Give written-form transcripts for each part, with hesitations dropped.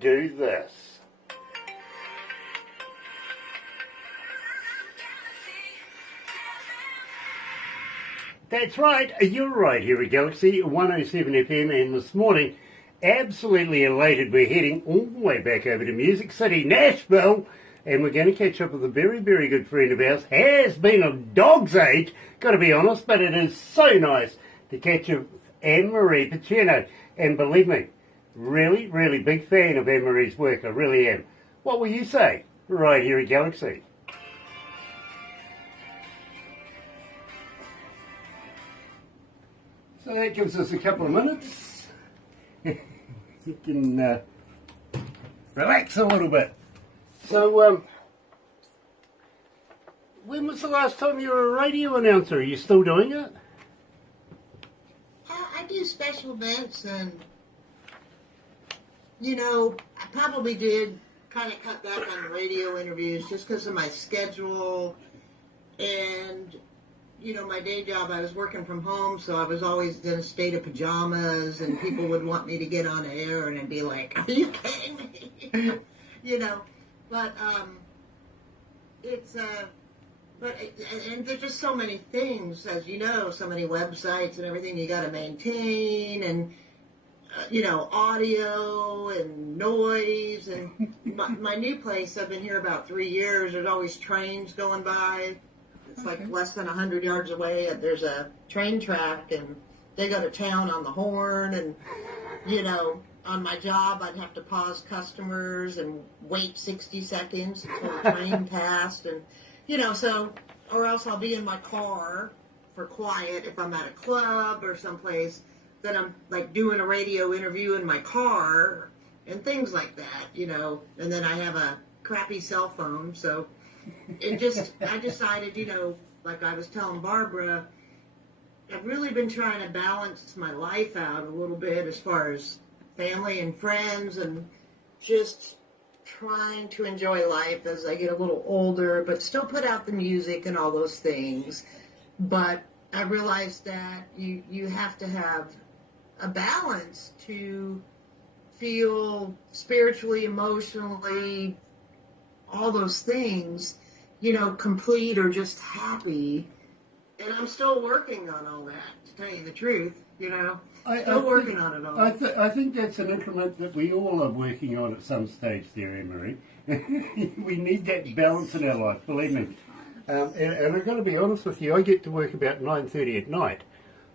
do this. That's right, you're right here at Galaxy 107 FM, and this morning, absolutely elated, we're heading all the way back over to Music City, Nashville, and we're going to catch up with a very, very good friend of ours. Has been a dog's age, got to be honest, but it is so nice to catch up with AnneMarie Picerno, and believe me, really, really big fan of AnneMarie's work, I really am. What will you say? Right here at Galaxy. So that gives us a couple of minutes. You can relax a little bit. So, when was the last time you were a radio announcer? Are you still doing it? I do special events, and, you know, I probably did kind of cut back on radio interviews just because of my schedule. And, you know, my day job, I was working from home, so I was always in a state of pajamas, and people would want me to get on air, and I'd be like, are you kidding me? You know, but and there's just so many things, as you know, so many websites and everything you got to maintain, and, you know, audio and noise, and my new place, I've been here about 3 years, there's always trains going by. It's like less than 100 yards away, and there's a train track, and they go to town on the horn, and, you know, on my job, I'd have to pause customers and wait 60 seconds until the train passed, and, you know, so, or else I'll be in my car for quiet if I'm at a club or someplace, then I'm, like, doing a radio interview in my car, and things like that, you know, and then I have a crappy cell phone, so I decided, you know, like I was telling Barbara, I've really been trying to balance my life out a little bit as far as family and friends, and just trying to enjoy life as I get a little older, but still put out the music and all those things. But I realized that you have to have a balance to feel spiritually, emotionally, all those things, you know, complete or just happy. And I'm still working on all that, to tell you the truth, you know. Still working on it all. I think that's an increment that we all are working on at some stage there, AnneMarie. We need that balance in our life, believe me. And I've got to be honest with you, I get to work about 9:30 at night.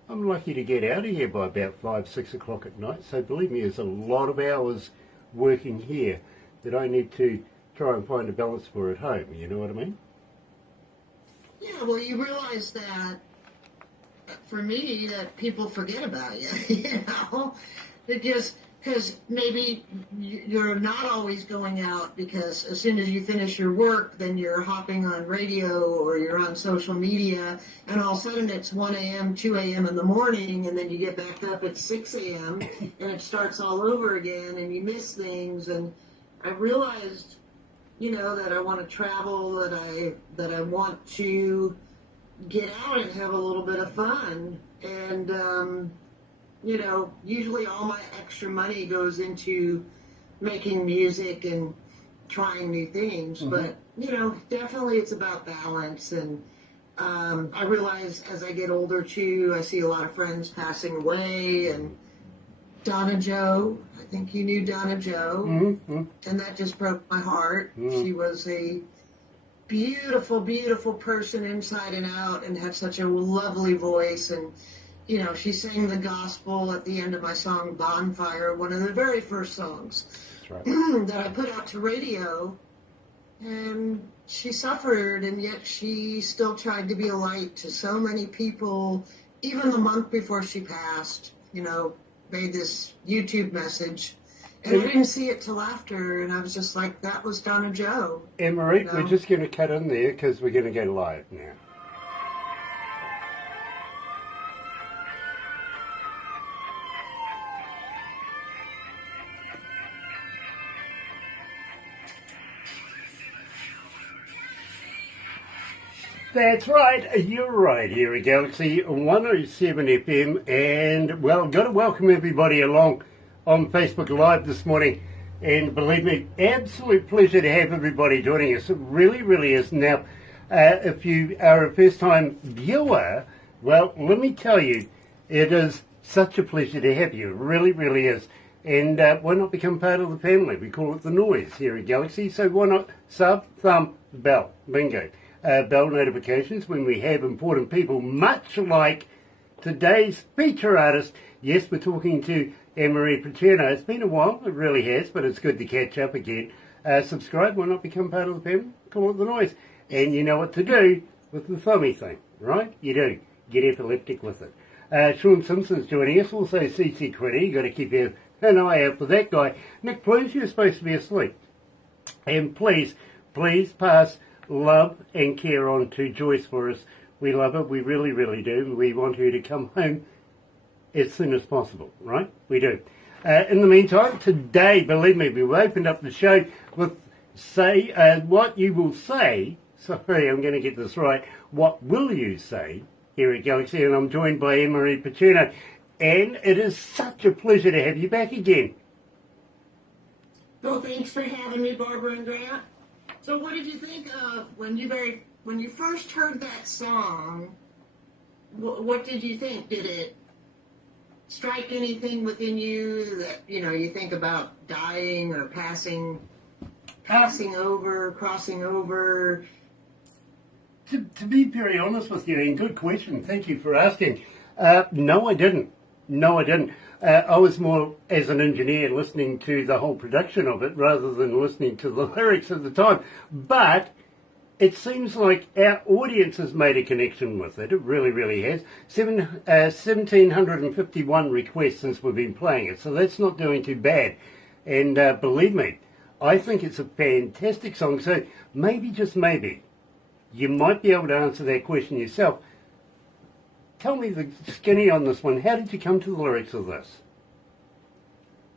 I'm lucky to get out of here by about 5, 6 o'clock at night. So believe me, there's a lot of hours working here that I need to try and find a balance for at home, you know what I mean? Yeah, well, you realize that, for me, that people forget about you, you know? Because maybe you're not always going out, because as soon as you finish your work, then you're hopping on radio or you're on social media, and all of a sudden it's 1 a.m., 2 a.m. in the morning, and then you get back up at 6 a.m., and it starts all over again, and you miss things. And I realized, you know, that I want to travel, that I want to get out and have a little bit of fun. And, you know, usually all my extra money goes into making music and trying new things. Mm-hmm. But, you know, definitely it's about balance. And I realize as I get older, too, I see a lot of friends passing away, and Donna Jo, I think you knew Donna Jo, mm-hmm. and that just broke my heart. Mm-hmm. She was a beautiful, beautiful person inside and out, and had such a lovely voice. And, you know, she sang the gospel at the end of my song Bonfire, one of the very first songs. That's right. That I put out to radio. And she suffered, and yet she still tried to be a light to so many people. Even the month before she passed, you know, made this YouTube message, and I didn't see it till after, and I was just like, that was Donna Jo. AnneMarie, you know? We're just going to cut in there because we're going to go live now. That's right, you're right here at Galaxy 107 FM, and well, got to welcome everybody along on Facebook Live this morning. And believe me, absolute pleasure to have everybody joining us. It really, really is. Now, if you are a first-time viewer, well, let me tell you, it is such a pleasure to have you. It really, really is. And why not become part of the family? We call it the noise here at Galaxy. So why not sub, thumb, bell, bingo. Bell notifications when we have important people, much like today's feature artist. Yes, we're talking to AnneMarie Picerno. It's been a while, it really has, but it's good to catch up again. Subscribe, why not become part of the family? Call it the noise. And you know what to do with the thummy thing, right? You do. Get epileptic with it. Sean Simpson's joining us, also CC Critty. You've got to keep an eye out for that guy. Nick, please, you're supposed to be asleep. And please pass love and care on to Joyce for us. We love her, we really, really do. We want her to come home as soon as possible, right? We do. In the meantime, today, believe me, we've opened up the show with what you will say. Sorry, I'm going to get this right. What will you say here at Galaxy? And I'm joined by AnneMarie Picerno. And it is such a pleasure to have you back again. Well, thanks for having me, Barbara and Grant. So what did you think of when you first heard that song? What did you think? Did it strike anything within you that, you think about dying or passing over, crossing over? To be very honest with you, and good question, thank you for asking. No, I didn't. I was more, as an engineer, listening to the whole production of it rather than listening to the lyrics at the time. But it seems like our audience has made a connection with it. It really, really has. 1,751 requests since we've been playing it, so that's not doing too bad. And believe me, I think it's a fantastic song. So maybe, just maybe, you might be able to answer that question yourself. Tell me the skinny on this one. How did you come to the lyrics of this?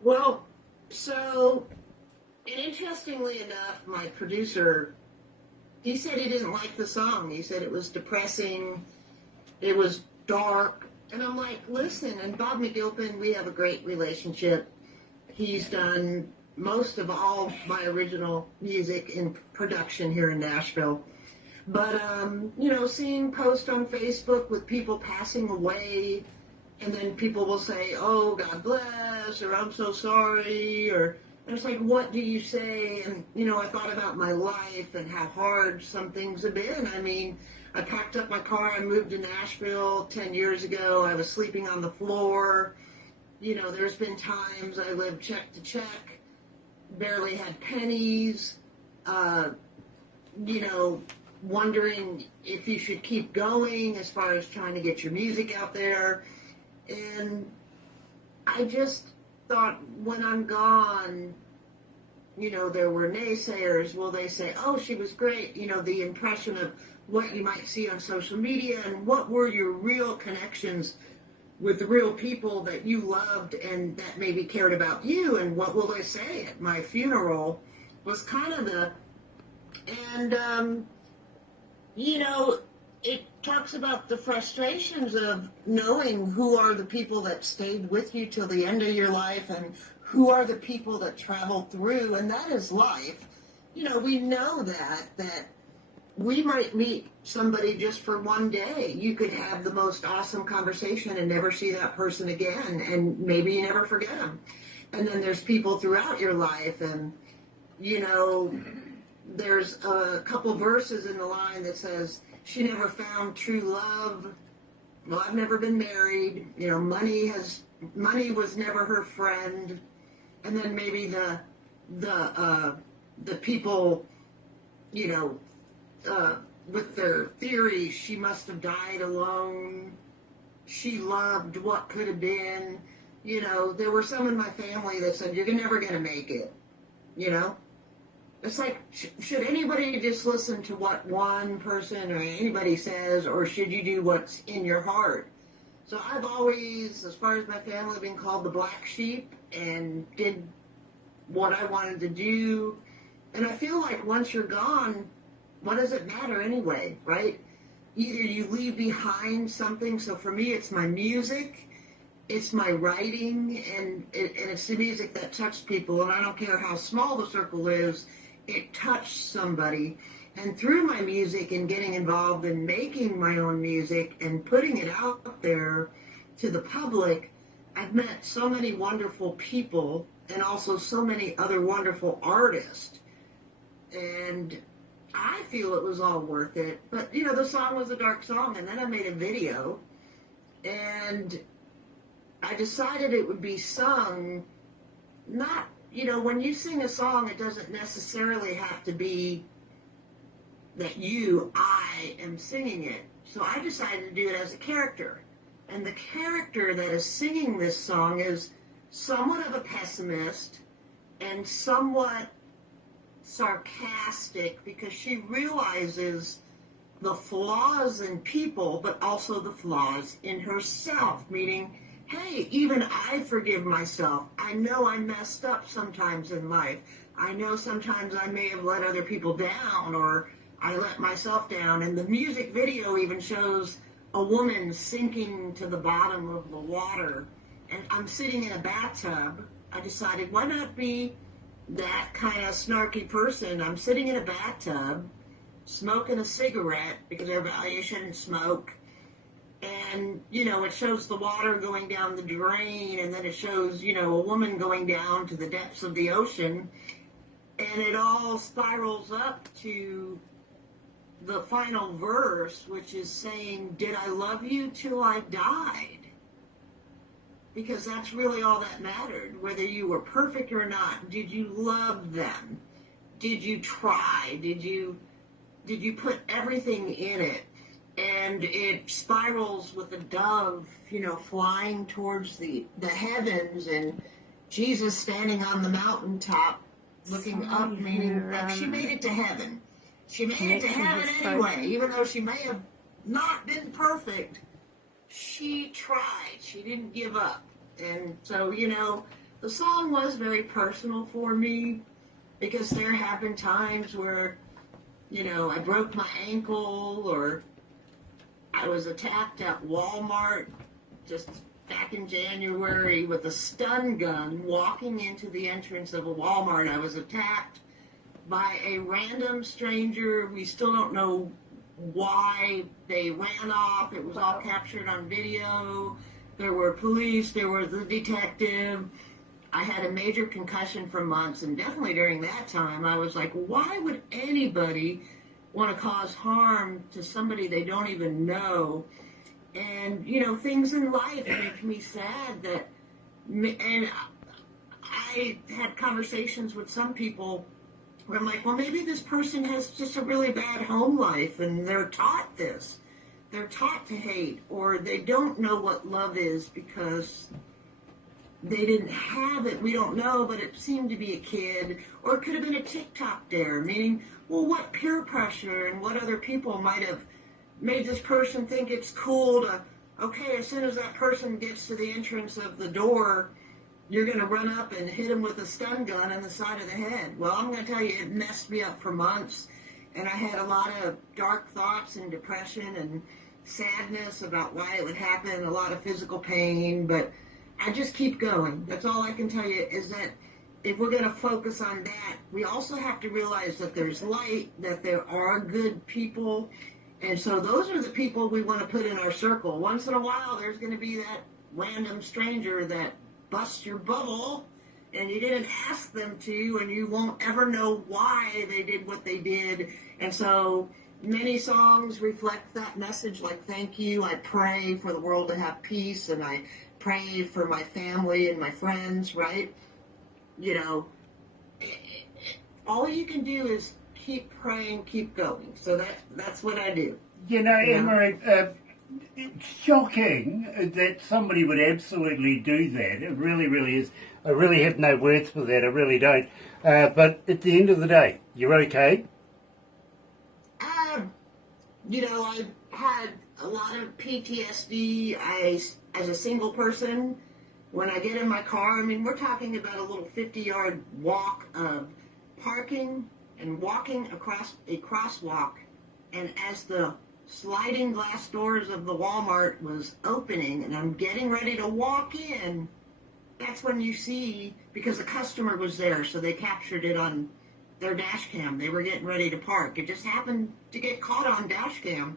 Well, so, and interestingly enough, my producer, he said he didn't like the song. He said it was depressing, it was dark. And I'm like, listen, and Bob McGilpin, we have a great relationship. He's done most of all my original music in production here in Nashville. But, seeing posts on Facebook with people passing away, and then people will say, oh, God bless, or I'm so sorry, and it's like, what do you say? And, I thought about my life and how hard some things have been. I mean, I packed up my car, I moved to Nashville 10 years ago, I was sleeping on the floor. There's been times I lived check to check, barely had pennies, wondering if you should keep going as far as trying to get your music out there. And I just thought, when I'm gone, there were naysayers. Will they say, oh, she was great? The impression of what you might see on social media, and what were your real connections with the real people that you loved and that maybe cared about you, and what will they say at my funeral was kind of it talks about the frustrations of knowing who are the people that stayed with you till the end of your life, and who are the people that traveled through, and that is life. We know that we might meet somebody just for one day. You could have the most awesome conversation and never see that person again, and maybe you never forget them. And then there's people throughout your life, and, there's a couple verses in the line that says, she never found true love. Well, I've never been married. Money was never her friend. And then maybe the people, with their theory, she must have died alone. She loved what could have been. There were some in my family that said, you're never going to make it. It's like, should anybody just listen to what one person or anybody says, or should you do what's in your heart? So I've always, as far as my family, been called the black sheep, and did what I wanted to do. And I feel like once you're gone, what does it matter anyway, right? Either you leave behind something. So for me, it's my music, it's my writing, and it's the music that touched people, and I don't care how small the circle is, it touched somebody. And through my music and getting involved in making my own music and putting it out there to the public, I've met so many wonderful people and also so many other wonderful artists. And I feel it was all worth it. But, the song was a dark song, and then I made a video, and I decided it would be sung not, when you sing a song, it doesn't necessarily have to be that I am singing it. So I decided to do it as a character. And the character that is singing this song is somewhat of a pessimist and somewhat sarcastic, because she realizes the flaws in people, but also the flaws in herself, meaning, hey, even I forgive myself. I know I messed up sometimes in life. I know sometimes I may have let other people down, or I let myself down. And the music video even shows a woman sinking to the bottom of the water. And I'm sitting in a bathtub. I decided, why not be that kind of snarky person? I'm sitting in a bathtub, smoking a cigarette, because everybody, you shouldn't smoke. And, it shows the water going down the drain, and then it shows, a woman going down to the depths of the ocean. And it all spirals up to the final verse, which is saying, did I love you till I died? Because that's really all that mattered. Whether you were perfect or not, did you love them? Did you try? Did you put everything in it? And it spirals with a dove, flying towards the heavens, and Jesus standing on the mountaintop looking up, meaning like she made it to heaven. She made it to heaven anyway, even though she may have not been perfect. She tried. She didn't give up. And so, the song was very personal for me, because there have been times where, I broke my ankle, or I was attacked at Walmart just back in January with a stun gun walking into the entrance of a Walmart. I was attacked by a random stranger. We still don't know why they ran off. It was all captured on video. There were police. There was the detective. I had a major concussion for months, and definitely during that time, I was like, why would anybody want to cause harm to somebody they don't even know? And, things in life make me sad that, and I had conversations with some people where I'm like, well, maybe this person has just a really bad home life, and they're taught this. They're taught to hate, or they don't know what love is because they didn't have it. We don't know, but it seemed to be a kid, or it could have been a TikTok dare, meaning, well, what peer pressure and what other people might have made this person think it's cool to, okay, as soon as that person gets to the entrance of the door, you're going to run up and hit him with a stun gun on the side of the head. Well, I'm going to tell you, it messed me up for months, and I had a lot of dark thoughts and depression and sadness about why it would happen, a lot of physical pain, but I just keep going. That's all I can tell you, is that if we're going to focus on that, we also have to realize that there's light, that there are good people, and so those are the people we want to put in our circle. Once in a while, there's going to be that random stranger that busts your bubble, and you didn't ask them to, and you won't ever know why they did what they did. And so many songs reflect that message, like thank you. I pray for the world to have peace, and I pray for my family and my friends, right? All you can do is keep praying, keep going. So that's what I do. AnneMarie, it's shocking that somebody would absolutely do that. It really, really is. I really have no words for that. I really don't. But at the end of the day, you're okay? I've had a lot of PTSD. As a single person, when I get in my car, we're talking about a little 50-yard walk of parking and walking across a crosswalk. And as the sliding glass doors of the Walmart was opening, and I'm getting ready to walk in. That's when you see, because the customer was there, so they captured it on their dash cam. They were getting ready to park. It just happened to get caught on dash cam.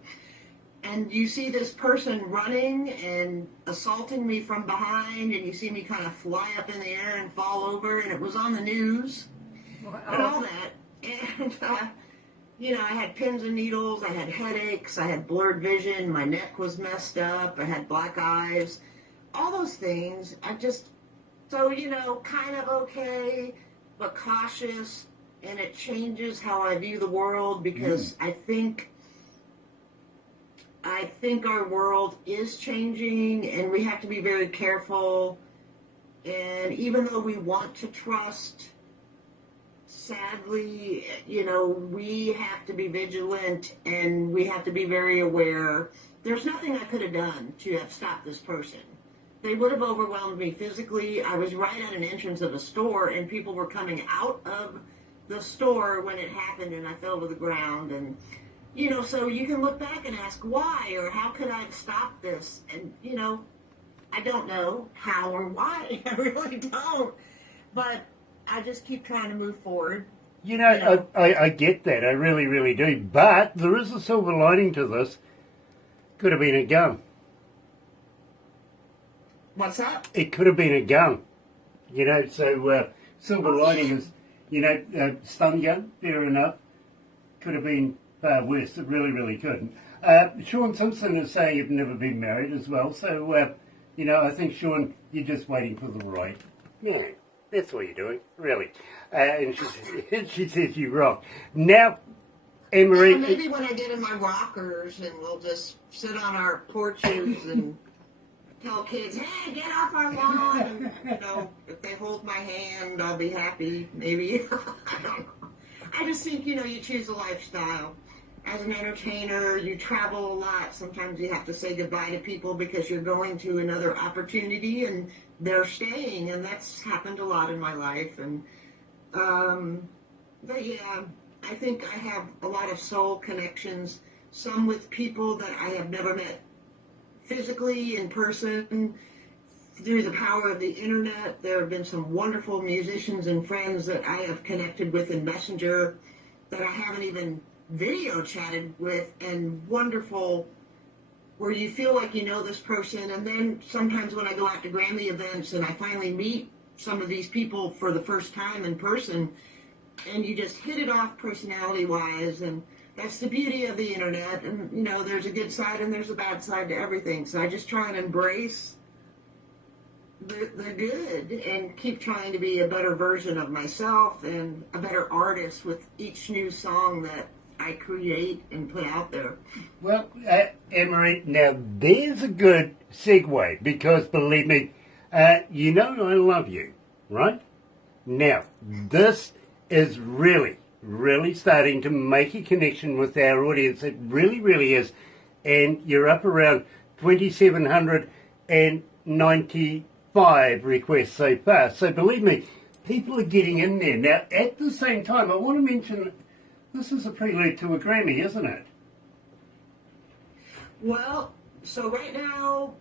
And you see this person running and assaulting me from behind, and you see me kind of fly up in the air and fall over, and it was on the news and all that. And, I had pins and needles, I had headaches, I had blurred vision, my neck was messed up, I had black eyes, all those things. Kind of okay, but cautious, and it changes how I view the world, because I think our world is changing, and we have to be very careful. And even though we want to trust, sadly, we have to be vigilant, and we have to be very aware. There's nothing I could have done to have stopped this person. They would have overwhelmed me physically. I was right at an entrance of a store, and people were coming out of the store when it happened, and I fell to the ground. And so you can look back and ask why, or how could I have stopped this? And, I don't know how or why. I really don't. But I just keep trying to move forward. I get that. I really, really do. But there is a silver lining to this. Could have been a gun. What's that? It could have been a gun. So silver lining is, stun gun, fair enough. Could have been far worse. It really, really couldn't. Sean Simpson is saying you've never been married as well. So, I think, Sean, you're just waiting for the right. Yeah, that's what you're doing, really. And she says you rock. Now, AnneMarie... maybe when I get in my rockers and we'll just sit on our porches and tell kids, hey, get off our lawn. And, if they hold my hand, I'll be happy, maybe. I don't know. I just think, you choose a lifestyle. As an entertainer, you travel a lot. Sometimes you have to say goodbye to people because you're going to another opportunity and they're staying, and that's happened a lot in my life. And but yeah, I think I have a lot of soul connections, some with people that I have never met physically in person. Through the power of the internet, there have been some wonderful musicians and friends that I have connected with in Messenger that I haven't even video chatted with, and wonderful, where you feel like you know this person. And then sometimes when I go out to Grammy events and I finally meet some of these people for the first time in person, and you just hit it off personality-wise, and that's the beauty of the internet. And, there's a good side and there's a bad side to everything. So I just try and embrace the good and keep trying to be a better version of myself and a better artist with each new song that I create and put out there. Well, AnneMarie, now there's a good segue, because believe me, I love you, right? Now, this is really, really starting to make a connection with our audience. It really, really is. And you're up around 2,795 requests so far. So believe me, people are getting in there. Now, at the same time, I want to mention, this is a prelude to a Grammy, isn't it? Well, so right now,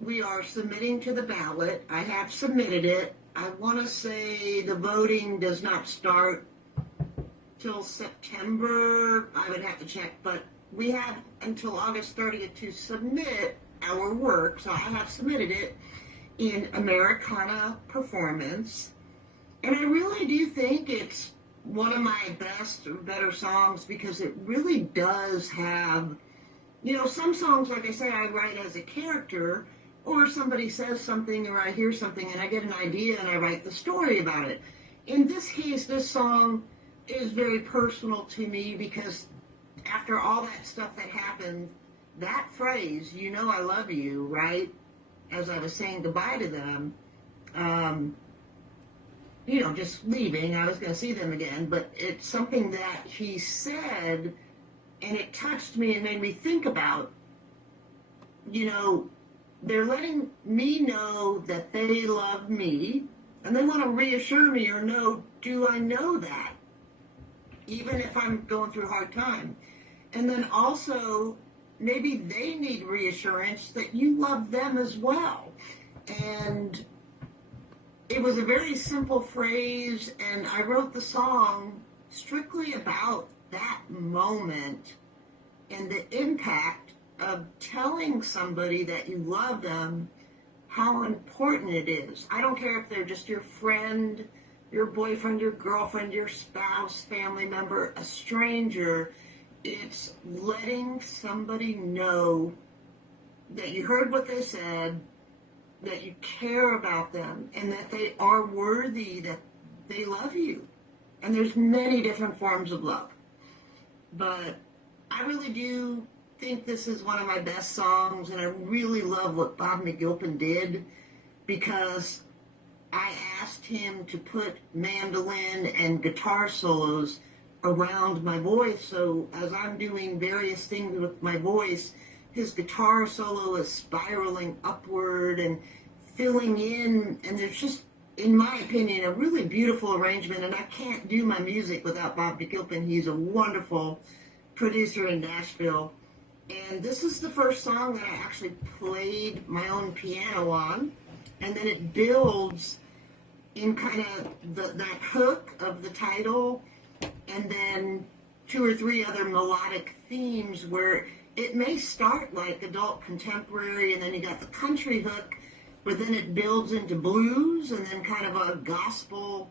we are submitting to the ballot. I have submitted it. I want to say the voting does not start till September. I would have to check, but we have until August 30th to submit our work. So I have submitted it in Americana performance. And I really do think it's one of my best or better songs, because it really does have, some songs, like I say, I write as a character, or somebody says something or I hear something and I get an idea and I write the story about it. In this case, this song is very personal to me, because after all that stuff that happened, that phrase, I love you, right, as I was saying goodbye to them, just leaving. I was going to see them again, but it's something that he said, and it touched me and made me think about, they're letting me know that they love me, and they want to reassure me or know, do I know that? Even if I'm going through a hard time. And then also, maybe they need reassurance that you love them as well. And it was a very simple phrase, and I wrote the song strictly about that moment and the impact of telling somebody that you love them, how important it is. I don't care if they're just your friend, your boyfriend, your girlfriend, your spouse, family member, a stranger. It's letting somebody know that you heard what they said, that you care about them, and that they are worthy, that they love you. And there's many different forms of love. But I really do think this is one of my best songs, and I really love what Bob McGilpin did, because I asked him to put mandolin and guitar solos around my voice, so as I'm doing various things with my voice, his guitar solo is spiraling upward and filling in, and there's just, in my opinion, a really beautiful arrangement, and I can't do my music without Bob McGilpin. He's a wonderful producer in Nashville, and this is the first song that I actually played my own piano on, and then it builds in kind of that hook of the title, and then 2 or 3 other melodic themes where it may start like adult contemporary, and then you got the country hook, but then it builds into blues, and then kind of a gospel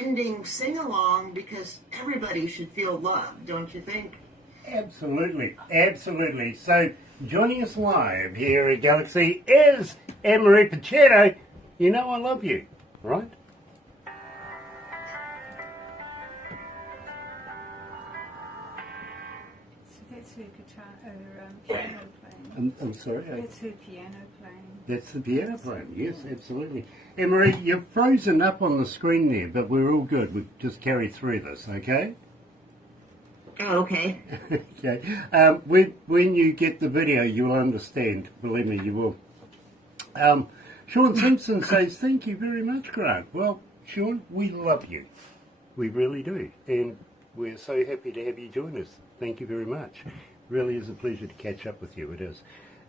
ending sing-along, because everybody should feel loved, don't you think? Absolutely, absolutely. So, joining us live here at Galaxy is AnneMarie Picerno. You know I love you, right? So that's her guitar, piano playing. I'm sorry? That's her piano playing. That's the piano playing, yes, absolutely. AnneMarie, you're frozen up on the screen there, but we're all good. We've just carried through this, okay? Oh, okay. Okay. When you get the video, you'll understand. Believe me, you will. Sean Simpson says, thank you very much, Grant. Well, Sean, we love you. We really do. And we're so happy to have you join us. Thank you very much. Really is a pleasure to catch up with you. It is.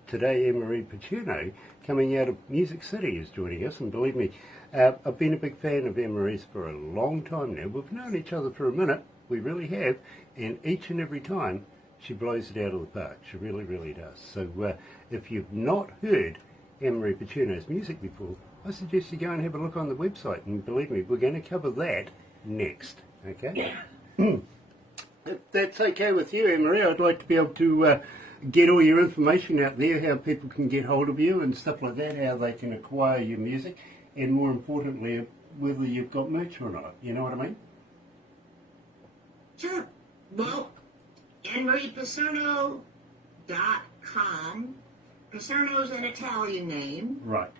Today, AnneMarie Picerno, coming out of Music City, is joining us. And believe me, I've been a big fan of AnneMarie's for a long time now. We've known each other for a minute. We really have. And each and every time, she blows it out of the park. She really, really does. So if you've not heard AnneMarie Picerno's music before, I suggest you go and have a look on the website. And believe me, we're going to cover that next. Okay? If that's okay with you, AnneMarie, I'd like to be able to get all your information out there, how people can get hold of you and stuff like that, how they can acquire your music, and more importantly, whether you've got merch or not. You know what I mean? Sure. Well, AnneMariePicerno.com. Picerno's an Italian name. Right.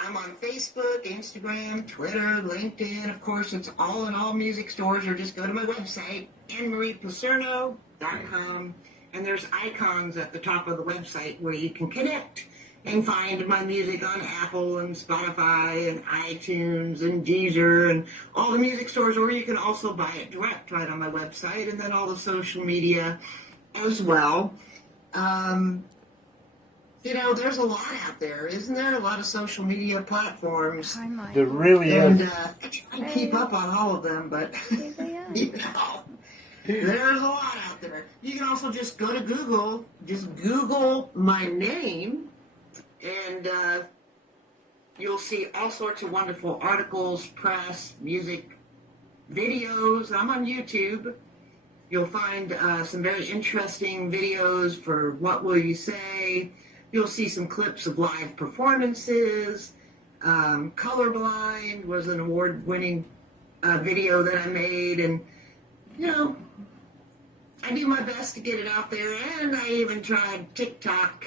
I'm on Facebook, Instagram, Twitter, LinkedIn. Of course, it's all in all music stores, or just go to my website, AnneMariePicerno.com, and there's icons at the top of the website where you can connect and find my music on Apple and Spotify and iTunes and Deezer and all the music stores, or you can also buy it direct right on my website, and then all the social media as well. You know, there's a lot out there, isn't there? A lot of social media platforms. Hi, Michael. There really And is. I try to keep up on all of them, but Here they are. you know, there's a lot out there. You can also just go to Google, just Google my name, and you'll see all sorts of wonderful articles, press, music, videos. I'm on YouTube. You'll find some very interesting videos for What Will You Say? You'll see some clips of live performances. Colorblind was an award-winning video that I made, and, you know, I do my best to get it out there, and I even tried TikTok.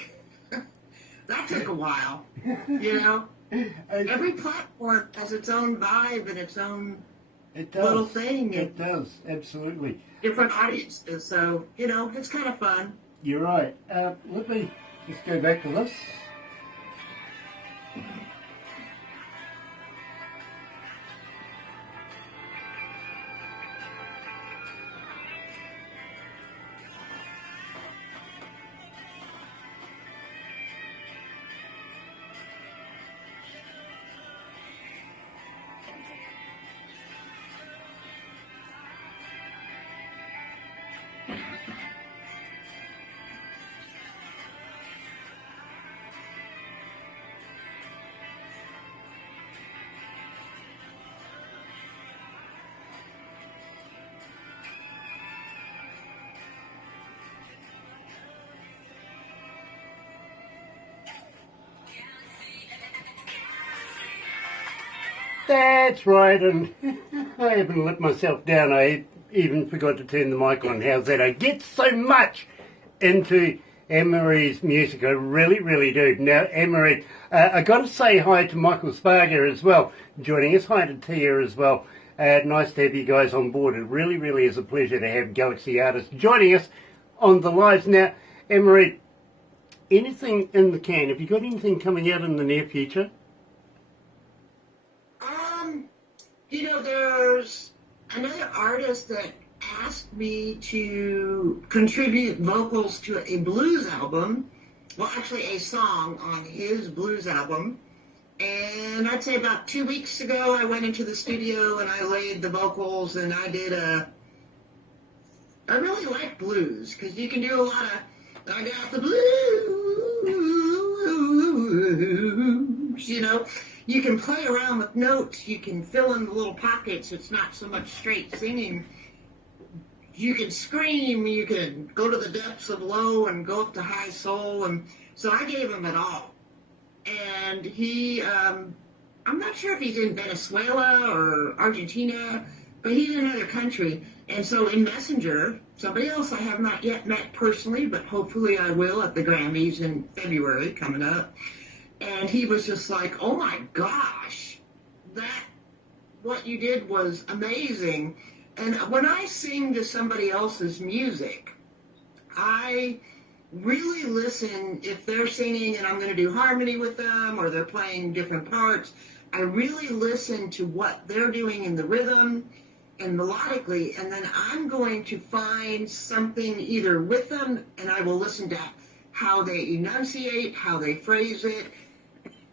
That took a while, you know. Every platform has its own vibe and its own little thing. It does, absolutely. Different audiences, so, you know, it's kind of fun. You're right. Let me just go back to this. That's right, and I haven't let myself down. I even forgot to turn the mic on. How's that? I get so much into AnneMarie's music. I really, really do. Now, AnneMarie, I got to say hi to Michael Sparger as well, joining us. Hi to Tia as well. Nice to have you guys on board. It really, really is a pleasure to have Galaxy artists joining us on the lives. Now, AnneMarie, anything in the can? Have you got anything coming out in the near future? You know, there's another artist that asked me to contribute vocals to a blues album. Well, actually a song on his blues album. And I'd say about 2 weeks ago, I went into the studio and I laid the vocals and I really like blues because you can do a lot of, I got the blues, you know. You can play around with notes. You can fill in the little pockets. It's not so much straight singing. You can scream. You can go to the depths of low and go up to high soul. And so I gave him it all. And he, I'm not sure if he's in Venezuela or Argentina, but he's in another country. And so in Messenger, somebody else I have not yet met personally, but hopefully I will at the Grammys in February coming up. And he was just like, oh my gosh, what you did was amazing. And when I sing to somebody else's music, I really listen. If they're singing and I'm going to do harmony with them or they're playing different parts, I really listen to what they're doing in the rhythm and melodically, and then I'm going to find something either with them, and I will listen to how they enunciate, how they phrase it,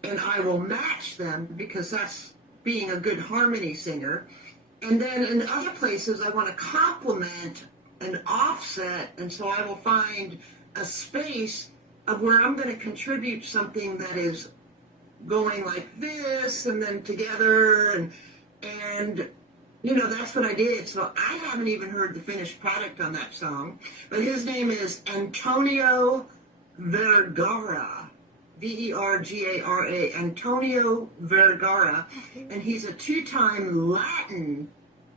and I will match them because that's being a good harmony singer. And then in other places, I want to complement an offset, and so I will find a space of where I'm going to contribute something that is going like this and then together, and you know, that's what I did. So I haven't even heard the finished product on that song, but his name is Antonio Vergara. Vergara, Antonio Vergara, and he's a two-time Latin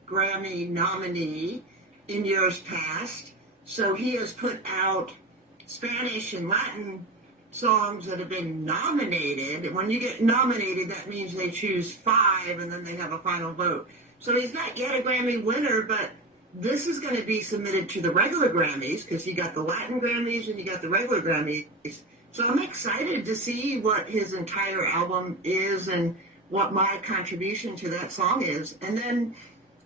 Grammy nominee in years past. So he has put out Spanish and Latin songs that have been nominated. And when you get nominated, that means they choose 5 and then they have a final vote. So he's not yet a Grammy winner, but this is going to be submitted to the regular Grammys because you got the Latin Grammys and you got the regular Grammys. So I'm excited to see what his entire album is and what my contribution to that song is. And then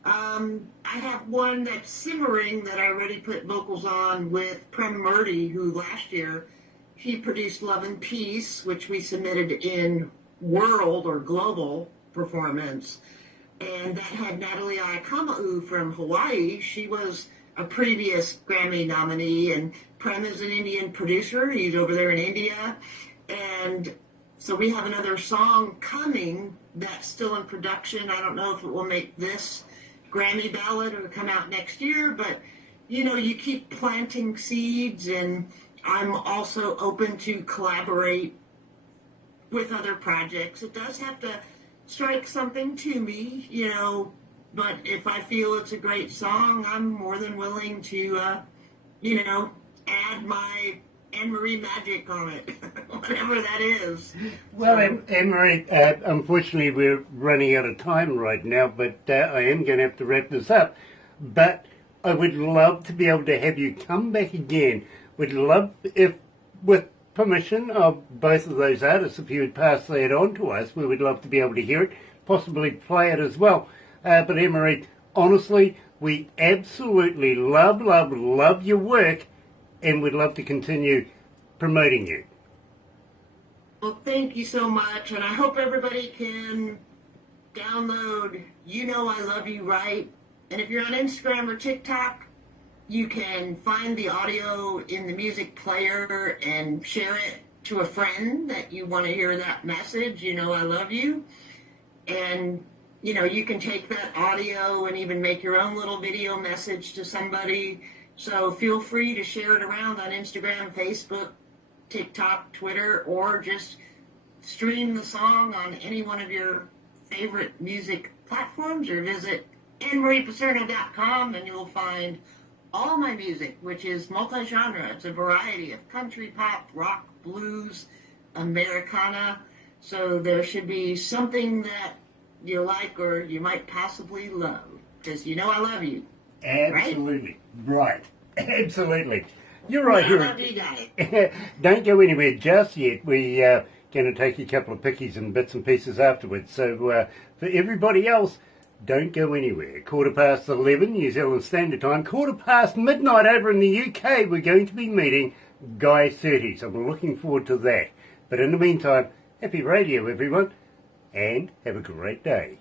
I have one that's simmering that I already put vocals on with Prem Murdy, who last year he produced Love and Peace, which we submitted in world or global performance. And that had Natalie Aikamau from Hawaii. She was a previous Grammy nominee, and Prem is an Indian producer. He's over there in India. And so we have another song coming that's still in production. I don't know if it will make this Grammy ballot or come out next year, but, you know, you keep planting seeds, and I'm also open to collaborate with other projects. It does have to strike something to me, you know, but if I feel it's a great song, I'm more than willing to, you know, add my AnneMarie magic on it, whatever that is. Well, AnneMarie, unfortunately we're running out of time right now, but I am going to have to wrap this up. But I would love to be able to have you come back again. Would love, if with permission of both of those artists, if you would pass that on to us, we would love to be able to hear it, possibly play it as well. But AnneMarie, honestly, we absolutely love your work, and would love to continue promoting you. Well, thank you so much, and I hope everybody can download You Know I Love You Right. And if you're on Instagram or TikTok, you can find the audio in the music player and share it to a friend that you want to hear that message, you know I love you. And, you know, you can take that audio and even make your own little video message to somebody. So feel free to share it around on Instagram, Facebook, TikTok, Twitter, or just stream the song on any one of your favorite music platforms, or visit AnneMariePicerno.com and you'll find all my music, which is multi-genre. It's a variety of country, pop, rock, blues, Americana. So there should be something that you like or you might possibly love, because you know I love you. Absolutely. Right. Absolutely. You're right here. I love you, guys. Don't go anywhere just yet. We're going to take a couple of pickies and bits and pieces afterwards. So for everybody else, don't go anywhere. 11:15 New Zealand Standard Time, 11:15 midnight over in the UK, we're going to be meeting Guy 30. So we're looking forward to that. But in the meantime, happy radio, everyone, and have a great day.